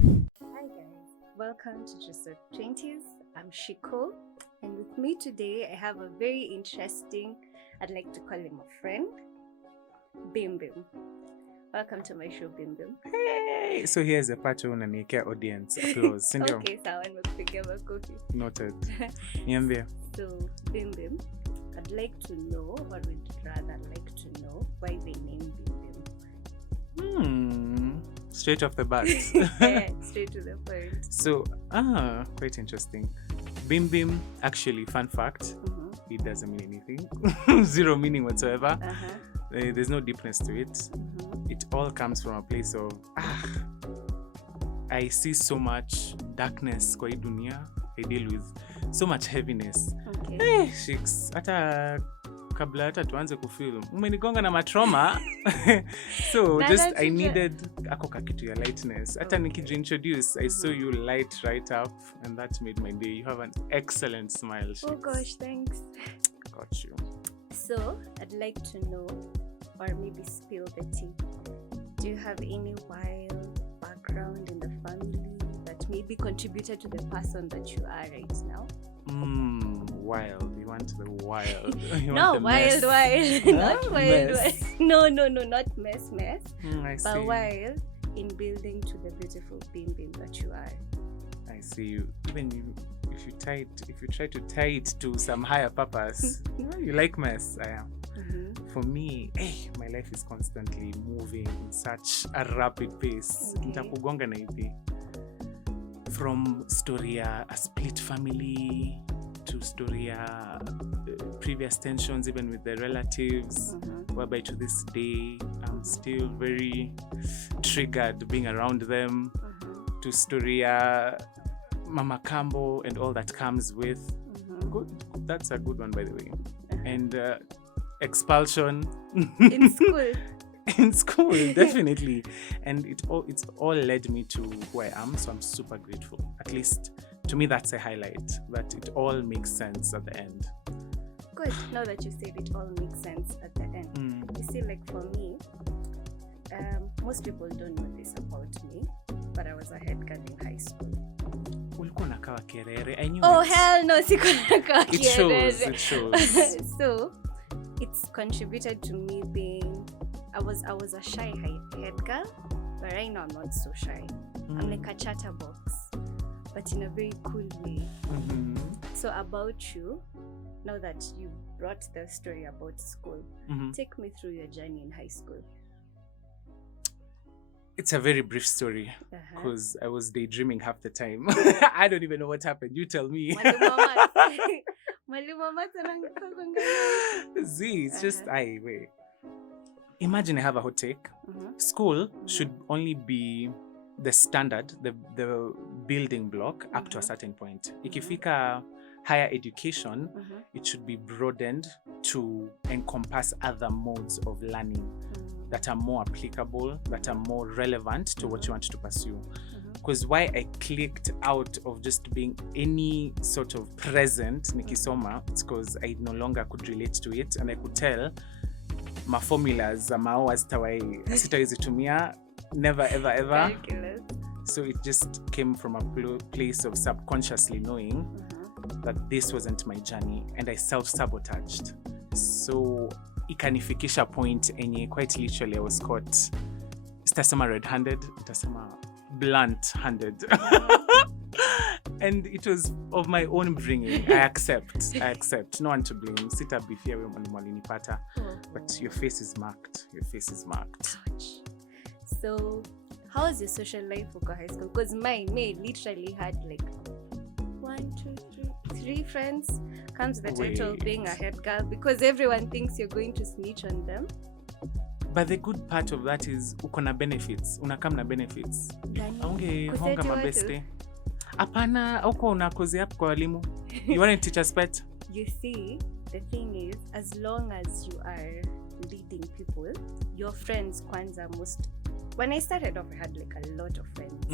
Hi guys, welcome to just the 20's. I'm Sheeqo, and with me today I have a very interesting, I'd like to call him a friend, BimBim. Welcome to my show, BimBim. Hey! So here's the part where unaniekea audience applause. Sindio? Okay, sawa, nimekupigia makofi. Noted. Niambie. So, BimBim, I'd like to know, or would rather like to know, why they name BimBim. Straight off the bat. Yeah, straight to the point. So, quite interesting. BimBim, actually, fun fact, it doesn't mean anything. Zero meaning whatsoever. There's no deepness to it. It all comes from a place of, I see so much darkness kwa hii dunia. I deal with so much heaviness. Okay. Hey, Sheeks, kabla hata tuanze kufeel umenigonga na matrauma. So just I needed ako kakitu ya lightness. Hata nikijiintroduce, I saw you light right up, and that made my day. You have an excellent smile, Sheeks. Oh gosh, thanks. Got you. So I'd like to know, or maybe spill the tea. Do you have any wild background in the family that maybe contributed to the person that you are right now? Wild. You want the wild. You No, want the wild, mess. wild. Not wild, Mess. wild. No, not mess. I see. But wild in building to the beautiful BimBim that you are. I see you. Even if you try to tie it to some higher purpose, you like mess. I am. For me, my life is constantly moving in such a rapid pace. Nitakugonga na hivi. From story a split family to story previous tensions even with the relatives, whereby to this day I'm still very triggered being around them, to story Mama Kambo and all that comes with. Good. That's a good one, by the way. And expulsion In school. in school, definitely. And it's all led me to who I am, so I'm super grateful. At least to me that's a highlight, that it all makes sense at the end. Good. Now that you said it all makes sense at the end. You see, like for me, most people don't know this about me, but I was a head girl in high school. Ulikuwa nakawa kerere. I knew Oh it. hell no, sikuwa nakawa It kierere. shows. So it's contributed to me being I was a shy head girl, but right now I'm not so shy. I'm like a chatterbox, but in a very cool way. So about you, now that you brought the story about school, take me through your journey in high school. It's a very brief story because I was daydreaming half the time. I don't even know what happened. You tell me. Z, it's just wait. Imagine I have a hot take. School should only be the standard, the building block up to a certain point. Ikifika higher education, it should be broadened to encompass other modes of learning that are more applicable, that are more relevant to what you want to pursue. Because why I clicked out of just being any sort of present nikisoma, it's because I no longer could relate to it, and I could tell my formulas sitawaizitumia, never ever. So it just came from a place of subconsciously knowing that this wasn't my journey, and I self-sabotaged. So ikanifikisha point enye quite literally I was caught, sitasema red-handed, sitasema blunt-handed. And it was of my own bringing. I accept. No one to blame. Sita bifia we mwalimu pata. But your face is marked. Ouch. So, how was your social life for high school? Because mine literally had like 3 friends. Comes the title of being a head girl because everyone thinks you're going to snitch on them. But the good part of that is ukona benefits. Unakam na benefits. Aunge honga mabeste. Apana, uko unakozi up kwa walimu. You want to teach us pet? You see, the thing is, as long as you are leading people, your friends kwanza most. When I started off, I had like a lot of friends.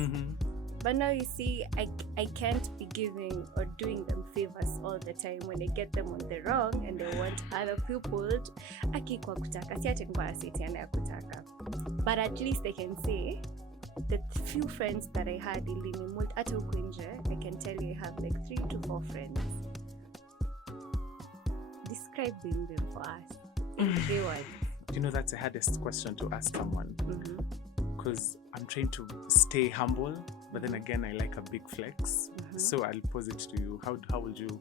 But now you see, I can't be giving or doing them favors all the time when I get them on the wrong and they want other people to, aki kwa kutaka, si ati kwa asitiana ya kutaka. But at least they can say, the few friends that I had in Limimult at Okunje, I can tell you I have like 3 to 4 friends. Describe BimBim for us in 3 words. You know, that's the hardest question to ask someone. Because I'm trying to stay humble, but then again, I like a big flex. So I'll pose it to you. How would you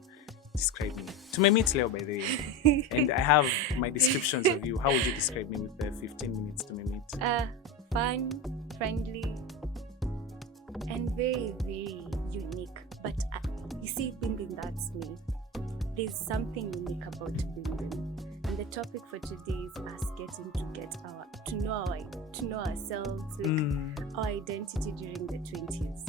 describe me? To my meet Leo, by the way. And I have my descriptions of you. How would you describe me with the 15 minutes to my meet? Fun, friendly, and very, very unique. But you see, BimBim, that's me. There's something unique about BimBim. And the topic for today is us getting to know ourselves, like our identity during the 20s,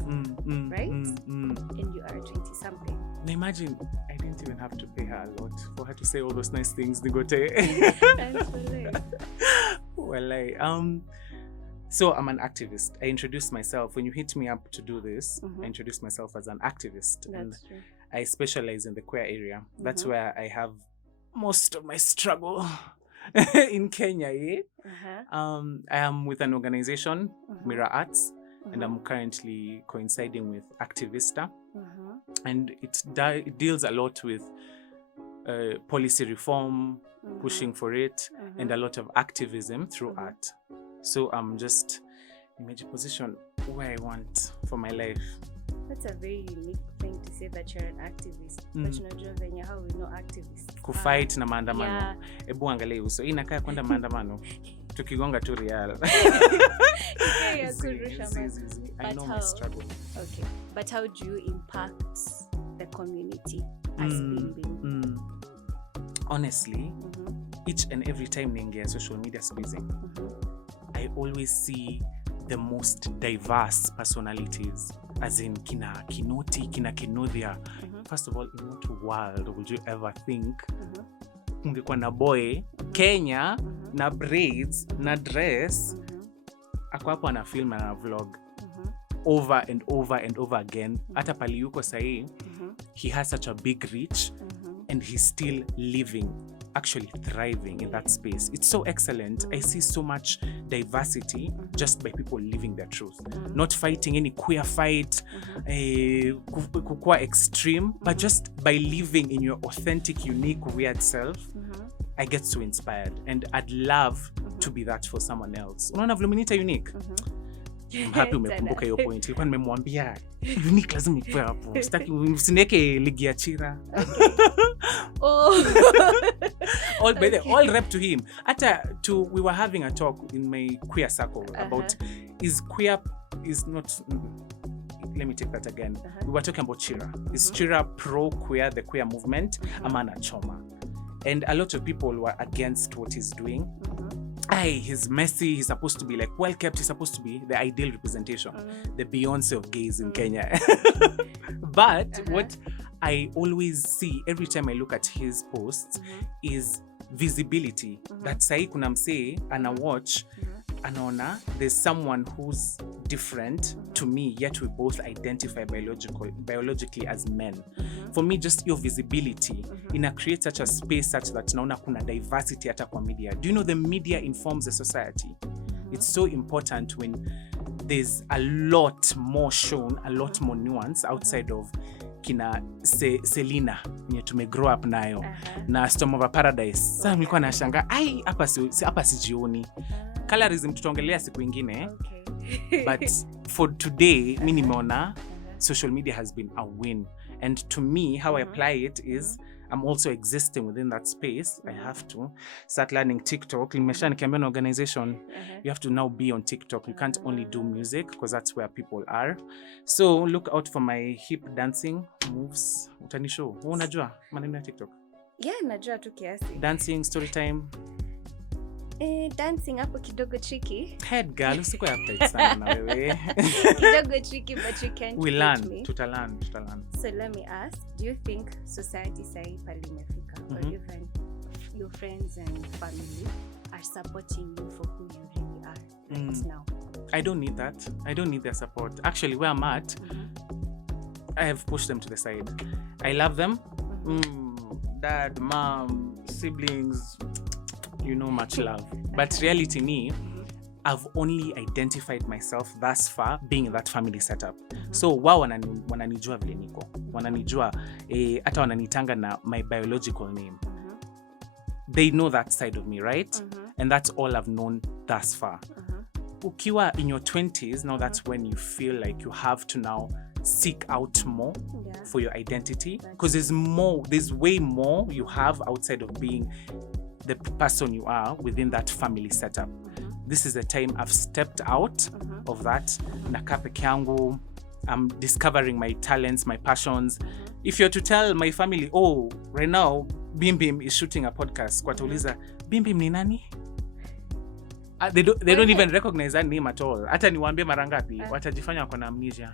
right? And you are 20-something. Now imagine, I didn't even have to pay her a lot for her to say all those nice things. Nigote. Well, so I'm an activist. I introduced myself when you hit me up to do this. I introduced myself as an activist. That's true. I specialize in the queer area. That's where I have most of my struggle in Kenya. I am with an organization, Mira Arts, and I'm currently coinciding with Activista. And it deals a lot with policy reform, pushing for it, and a lot of activism through art. So I'm just in a position where I want for my life. That's a very unique thing to say, that you're an activist. But unajua venye how we know activists. Kufight na maandamano. Ebu angalia uso. Hii inakaa kwenda maandamano. Tukigonga tu real. I know my struggle. Okay. But how do you impact the community as BimBim? Honestly, each and every time naingia social media squeezing, I always see the most diverse personalities, as in kina Kinoti, kina Kinothia. First of all, in what world would you ever think ungekuwa na boy Kenya na braids na dress ako hapo ana film na vlog over and over and over again? Hata pali yuko sahi, he has such a big reach and he's still living, actually thriving in that space. It's so excellent. I see so much diversity just by people living their truth, not fighting any queer fight, kukua extreme, but just by living in your authentic, unique, weird self. I get so inspired, and I'd love to be that for someone else. Unaona vile umenita unique? I'm happy umekumbuka hiyo point. Ilikuwa nimemwambia unique lazima ikuwe hapo. Sitaki usineke ligi ya chira. All rep to him. We were having a talk in my queer circle about let me take that again. We were talking about Chira. Is Chira pro-queer, the queer movement? Amana Choma. And a lot of people were against what he's doing. He's messy, he's supposed to be like well kept, he's supposed to be the ideal representation, the Beyonce of gays in Kenya. But what I always see every time I look at his posts is visibility. That sahi kuna msee ana watch, anaona there's someone who's different to me, yet we both identify biologically as men. For me, just your visibility creates such a space such that naona kuna diversity hata kwa media. Do you know the media informs the society? It's so important when there's a lot more shown, a lot more nuance outside of kina Selena nye tumegrow up nayo na Storm of Paradise. Sasa nilikuwa nashangaa hapa sijioni. Colorism tutaongelea siku ingine. But for today, mimi nimeona social media has been a win. And to me, how I apply it is I'm also existing within that space. I have to start learning TikTok. Nimesha nikiambia na organization, you have to now be on TikTok. You can't only do music because that's where people are. So look out for my hip dancing moves. Utanishow. Wewe unajua maneno ya TikTok? Yeah, najua tu kiasi. Dancing, story time. Dancing hapo kidogo tricky. Head girl, usiko uptight sana na wewe. Kidogo tricky, but you can't. We learn. Tutalan. So let me ask, do you think society sahi pali imefika, or even your friends and family are supporting you for who you really are right now? I don't need that. I don't need their support. Actually, where I'm at, I have pushed them to the side. I love them. Dad, mom, siblings, much love. But reality me, I've only identified myself thus far being in that family setup. So wao wananijua vile niko, wananijua hata wananitanga na my biological name. They know that side of me, right? And that's all I've known thus far. Ukiwa in your 20s, now that's when you feel like you have to now seek out more for your identity, because there's way more you have outside of being the person you are within that family setup. This is the time I've stepped out of that. Nakaa peke yangu. I'm discovering my talents, my passions. If you're to tell my family, oh, right now BimBim is shooting a podcast, kwa tauliza, BimBim ni nani? They don't even recognize that name at all. Hata niwaambie mara ngapi, watajifanya wako na amnesia.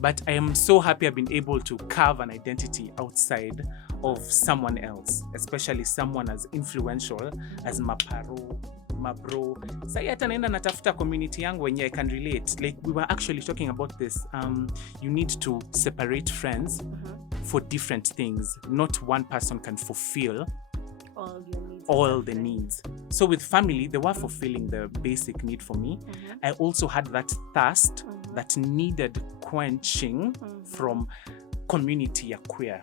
But I am so happy I've been able to carve an identity outside of someone else, especially someone as influential as mabro. Sai hata naenda natafuta community yangu wenye I can relate. Like we were actually talking about this. You need to separate friends for different things. Not one person can fulfill all the needs. So with family, they were fulfilling the basic need for me. I also had that thirst that needed quenching from community ya queer.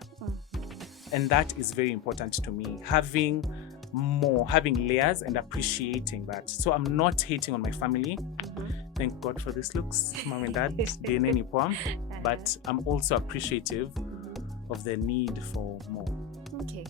And that is very important to me. Having layers and appreciating that. So I'm not hating on my family. Thank God for this looks, mom and dad. But I'm also appreciative of the need for more. Okay.